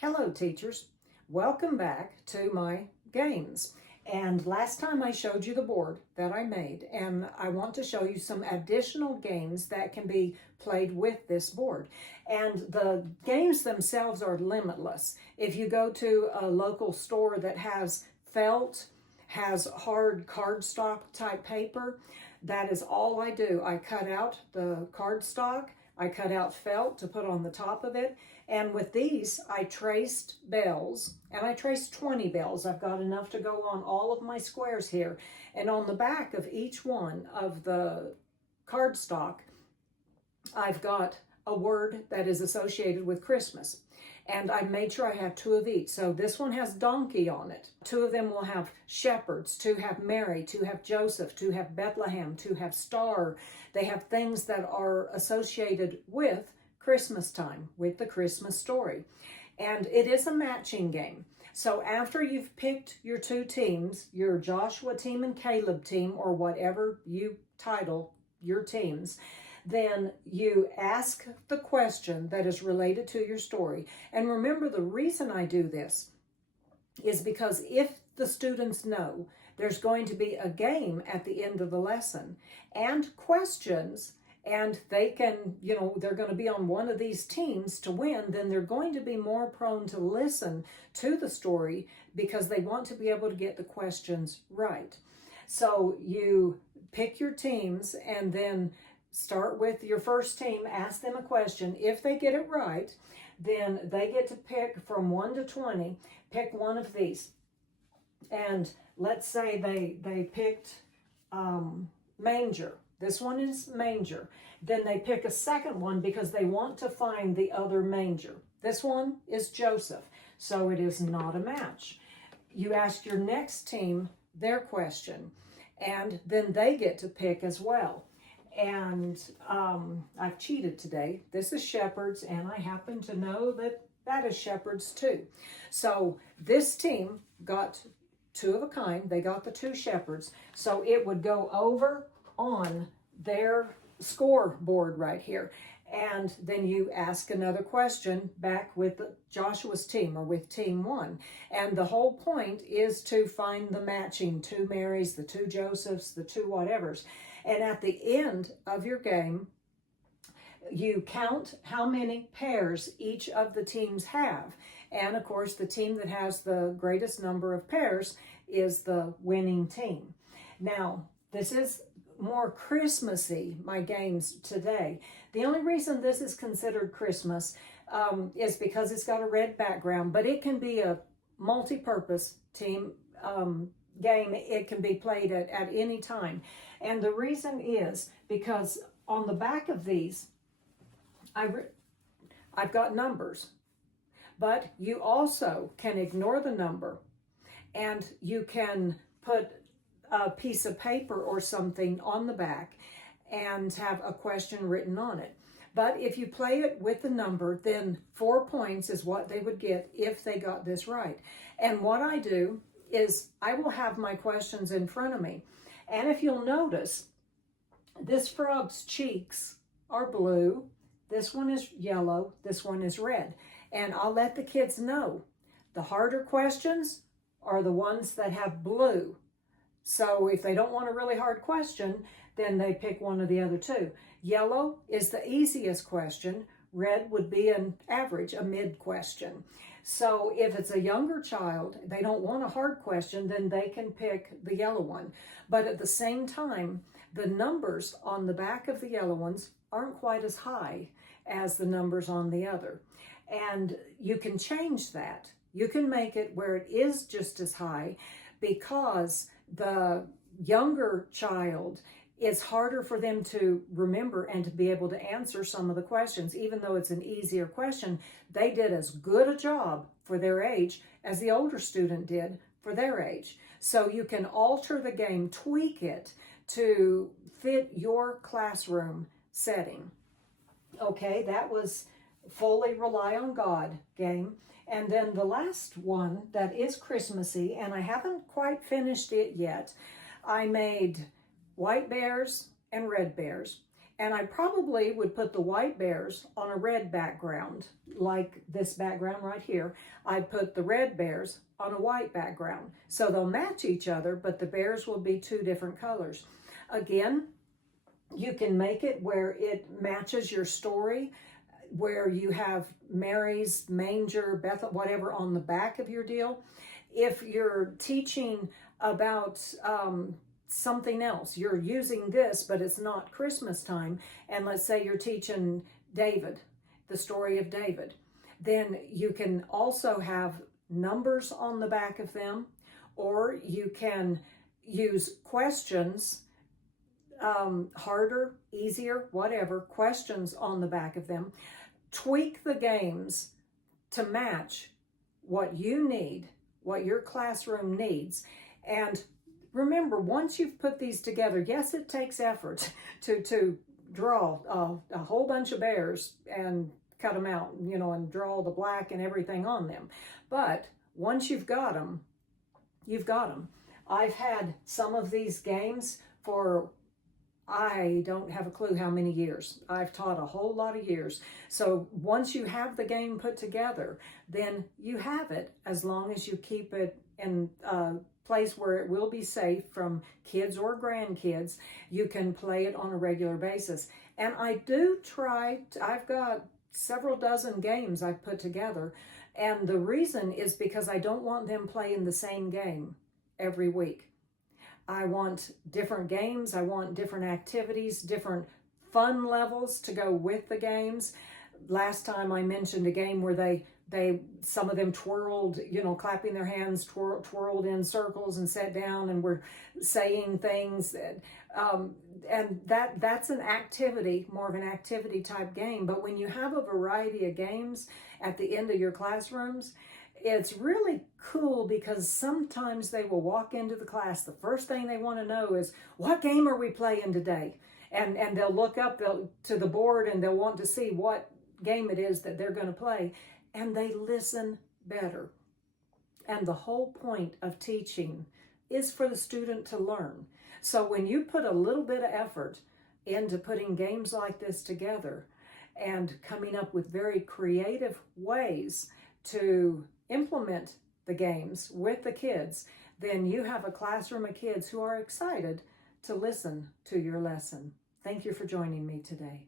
Hello teachers, welcome back to my games. And last time I showed you the board that I made, and I want to show you some additional games that can be played with this board. And the games themselves are limitless. If you go to a local store that has felt, has hard cardstock type paper, that is all I do. I cut out the cardstock, I cut out felt to put on the top of it, and with these I traced bells, and I traced 20 bells. I've got enough to go on all of my squares here, and on the back of each one of the cardstock I've got a word that is associated with Christmas. And I made sure I have two of each. So this one has donkey on it. Two of them will have shepherds, two have Mary, two have Joseph, two have Bethlehem, two have star. They have things that are associated with Christmas time, with the Christmas story. And it is a matching game. So after you've picked your two teams, your Joshua team and Caleb team, or whatever you title your teams, then you ask the question that is related to your story. And remember, the reason I do this is because if the students know there's going to be a game at the end of the lesson and questions, and they can, they're going to be on one of these teams to win, then they're going to be more prone to listen to the story because they want to be able to get the questions right. So you pick your teams and then start with your first team, ask them a question. If they get it right, then they get to pick from 1 to 20, pick one of these. And let's say they picked manger. This one is manger. Then they pick a second one because they want to find the other manger. This one is Joseph, so it is not a match. You ask your next team their question, and then they get to pick as well. And I've cheated today. This is shepherds, and I happen to know that that is shepherds too. So this team got two of a kind. They got the two shepherds. So it would go over on their scoreboard right here. And then you ask another question back with Joshua's team or with team one. And the whole point is to find the matching two Marys, the two Josephs, the two whatevers. And at the end of your game, you count how many pairs each of the teams have. And of course, the team that has the greatest number of pairs is the winning team. Now, this is more Christmassy, my games today. The only reason this is considered Christmas is because it's got a red background, but it can be a multi-purpose team game. It can be played at any time. And the reason is because on the back of these, I've got numbers, but you also can ignore the number and you can put a piece of paper or something on the back and have a question written on it. But if you play it with the number, then 4 points is what they would get if they got this right. And what I do is I will have my questions in front of me. And if you'll notice, this frog's cheeks are blue, this one is yellow, this one is red. And I'll let the kids know the harder questions are the ones that have blue. So if they don't want a really hard question, then they pick one of the other two. Yellow is the easiest question. Red would be an average, a mid question. So if it's a younger child, they don't want a hard question, then they can pick the yellow one. But at the same time, the numbers on the back of the yellow ones aren't quite as high as the numbers on the other. And you can change that. You can make it where it is just as high because the younger child, it's harder for them to remember and to be able to answer some of the questions. Even though it's an easier question, they did as good a job for their age as the older student did for their age. So you can alter the game, tweak it to fit your classroom setting. Okay, that was Fully Rely on God game. And then the last one that is Christmassy, and I haven't quite finished it yet, I made white bears and red bears. And I probably would put the white bears on a red background, like this background right here. I'd put the red bears on a white background. So they'll match each other, but the bears will be two different colors. Again, you can make it where it matches your story, where you have Mary's manger, Bethel, whatever on the back of your deal. If you're teaching about something else, you're using this, but it's not Christmas time, and let's say you're teaching David, the story of David, then you can also have numbers on the back of them, or you can use questions, harder, easier, whatever, questions on the back of them. Tweak the games to match what you need, what your classroom needs. And remember, once you've put these together, yes, it takes effort to draw a whole bunch of bears and cut them out, you know, and draw the black and everything on them. But once you've got them, you've got them. I've had some of these games for, I don't have a clue how many years. I've taught a whole lot of years. So once you have the game put together, then you have it, as long as you keep it in a place where it will be safe from kids or grandkids. You can play it on a regular basis. And I do try, I've got several dozen games I've put together. And the reason is because I don't want them playing the same game every week. I want different games. I want different activities, different fun levels to go with the games. Last time I mentioned a game where some of them twirled, you know, clapping their hands, twirled in circles and sat down and were saying things. And that's an activity, more of an activity type game. But when you have a variety of games at the end of your classrooms, it's really cool, because sometimes they will walk into the class. The first thing they want to know is, what game are we playing today? And they'll look up to the board and they'll want to see what game it is that they're going to play. And they listen better. And the whole point of teaching is for the student to learn. So when you put a little bit of effort into putting games like this together and coming up with very creative ways to implement the games with the kids, then you have a classroom of kids who are excited to listen to your lesson. Thank you for joining me today.